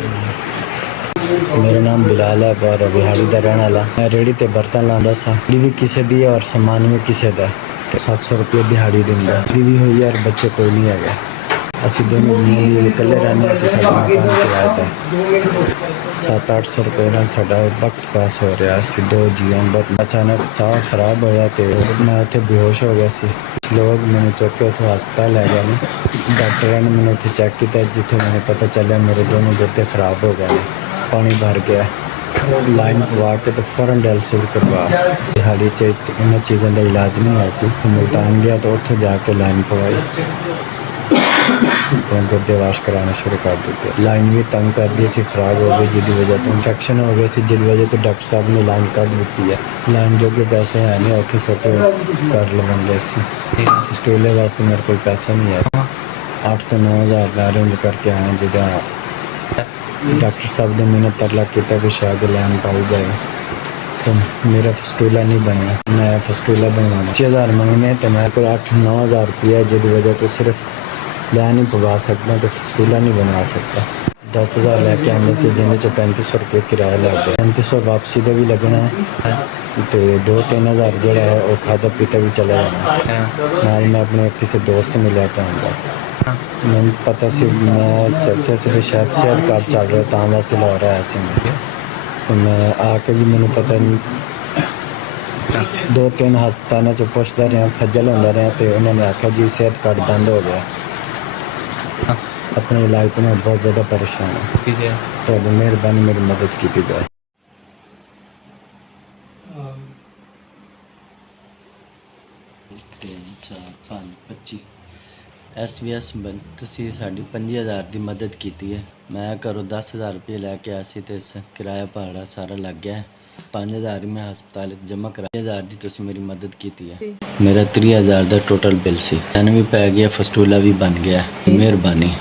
मेरा नाम बिलाल है और बिहाड़ी का रहने वाला। मैं रेहड़ी ते बर्तन लांदा सा। भी किसी दी और समान भी किसी का। 700 रुपये दिहाड़ी दिंदा। भी हुई यार बच्चे कोई नहीं है। असं दोनों इकले रहने तो साढ़ा मकान किराए था 700-800 रुपये ना साढ़ा वक्त पास हो रहा। असी दो जीवन बहुत अचानक साह खराब होया तो मैं उत्थे बेहोश हो गया सी। लोग मैंने चुक के उतो हस्पताल लै गए। डॉक्टर ने मैंने उत्थे चेक किया जितों मैंने पता चलिया मेरे दोनों गुर्दे खराब हो गए। पानी भर गया। लाइन पवा के तो फौरन डायलिसिस करवा। दिहाड़ी इन चीज़ों का इलाज नहीं है सी। मुल्तान गया तो उत्थे जाके लाइन पवाई। गुर्दे वाश कराना शुरू कर दिते। लाइन भी तंग कर दी सी, खराब हो गई जिसकी वजह तो इंफेक्शन हो गई सी, जिस वजह तो डॉक्टर साहब ने लाइन कट दी है। लाइन जो कि पैसे है नहीं औखे सौखे कर लवेंगे सी। स्टूले वास्ते मेरे कोई पैसा नहीं है। 8 तो 9 हज़ार का अरेंज करके आए जिदा डॉक्टर साहब ने मैंने तरला किया भी शायद लाइन पाई जाए तो मेरा फस्टूला नहीं बनया। मैं फस्टूला बनवाना 6,000 मंगने तो मेरे को 8-9 हज़ार रुपया जिस वजह तो सिर्फ लाइन ही पवा सकता तो फस्टूला नहीं बनवा सकता। 10,000 लैके आने से जिन्हें 3500 रुपये किराया लग गया। 3500 वापसी का भी लगना है तो 2-3 हज़ार जोड़ा है और खाता पीता भी चला जाना। नाल मैं अपने किसी दोस्त में लेता हूँ। मैंने पता सी मैं सोचा सी भी शायद सेहत कार्ड चल रहा था वास्ते लाहौर आया सी तो मैं आके भी मैंने पता नहीं 2-3 हस्पतालों च पुछदा रहा खज्जल होंदा रहा तो उन्होंने आखा जी सेहत कार्ड बंद हो गया। अपने इलाज तो मैं बहुत ज़्यादा परेशान हूँ। तो मेहरबानी मेरी मदद की जाए। SVS तुसी साड़ी 5000 की मदद की है। मैं घरों 10,000 रुपये लैके आया सी ते किराया भाड़ा सारा लग गया है। 5,000 मैं हस्पताल जमा करा 1000 की तुसी मेरी मदद की है। मेरा 30,000 का टोटल बिल सी। भी पै गया फस्टूला भी बन गया। मेहरबानी।